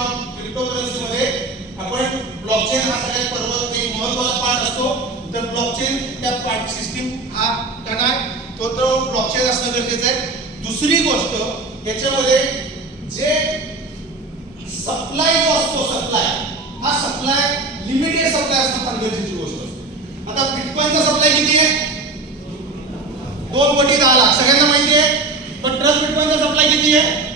किंवा क्रिप्टोकरन्सीमध्ये आपण ब्लॉकचेन हा सगळ्यात पर्वत एक महत्त्वाचा पार्ट असतो. तर ब्लॉकचेन त्या पार्ट सिस्टीम हा कणा तो ब्लॉकचेन असणं गरजेचं आहे. दुसरी गोष्ट याच्यामध्ये जे सप्लाय जो असतो सप्लाय हा सप्लाय लिमिटेड सप्लाय असणं फार गरजेची गोष्ट असते. आता बिटकॉइनचा सप्लाय किती आहे? 2 कोटी 10 लाख सगळ्यांना माहिती आहे. पण ट्रस्ट बिटकॉइनचा सप्लाय किती आहे?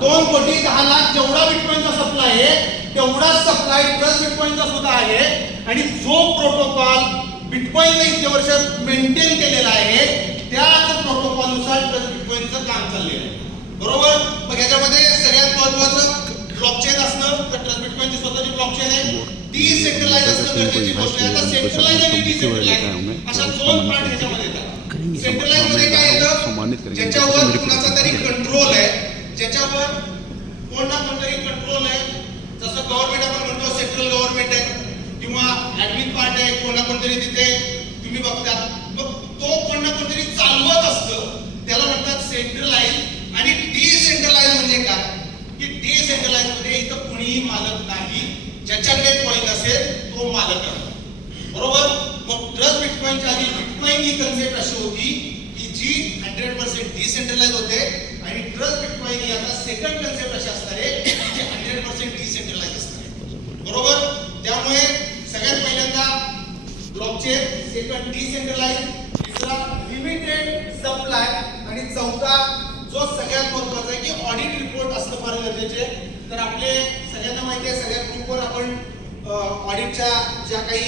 2 कोटी 10 लाख. जेवढा बिटकॉइनचा सप्लाय आहे तेवढाच सप्लाय ट्रस्ट बिटकॉइनचा सुद्धा आहे. आणि जो प्रोटोकॉल बिटकॉइनने इतक्या वर्षात मेंटेन केलेला आहे त्याच प्रोटोकॉलनुसार ट्रस्ट बिटकॉइनचं काम चाललेलं आहे. बरोबर. मग याच्यामध्ये सगळ्यात महत्त्वाचं ब्लॉकचेन असणं. तर ट्रस्ट बिटकॉइनची स्वतःची ब्लॉकचेन आहे. डिसेंट्रलाइज असणं गरजेची गोष्ट आहे. आता सेंट्रलाइज आणि डिसेंट्रलाइज अशा 2 पार्ट याच्यामध्ये येतात. सेंट्रलाइज मध्ये काय येतं? ज्याच्यावर कुणाचा तरी कंट्रोल आहे, ज्याच्यावर कोण ना कोणतरी कंट्रोल आहे. जसं गव्हर्नमेंट आपण म्हणतो सेंट्रल गव्हर्नमेंट आहे किंवा ऍडमिन पार्ट आहे, कोण ना कोणतरी तिथे तुम्ही बघता. मग तो कोण ना कोणतरी चालवत असतं त्याला म्हणतात सेंट्रलाइज. आणि डिसेंट्रलाइज म्हणजे काय की डिसेंट्रलाइज मध्ये इथं कुणीही मालक नाही. ज्याच्याकडे कॉइन असेल तो मालक आहे. बरोबर. मग ट्रस्ट बिटकॉइनच्या आधी बिटकॉइन ही कन्सेप्ट अशी होती की जी 100% डिसेंट्रलाइज होते आणि ट्रस्ट बिटकॉइन ही आता सेकंड कन्सेप्ट अशी असणार आहे की 100% डिसेंट्रलाइज असणार आहे. बरोबर. त्यामुळे सगळ्यात पहिल्यांदा ब्लॉकचेन, सेकंड डिसेंट्रलाइज, तिसरा लिमिटेड सप्लाय आणि चौथा जो सगळ्यात महत्त्वाचा आहे की ऑडिट रिपोर्ट असणं फार गरजेचे आहे. तर आपले सगळ्यांना माहिती आहे सगळ्या ग्रुपवर आपण ऑडिटच्या ज्या काही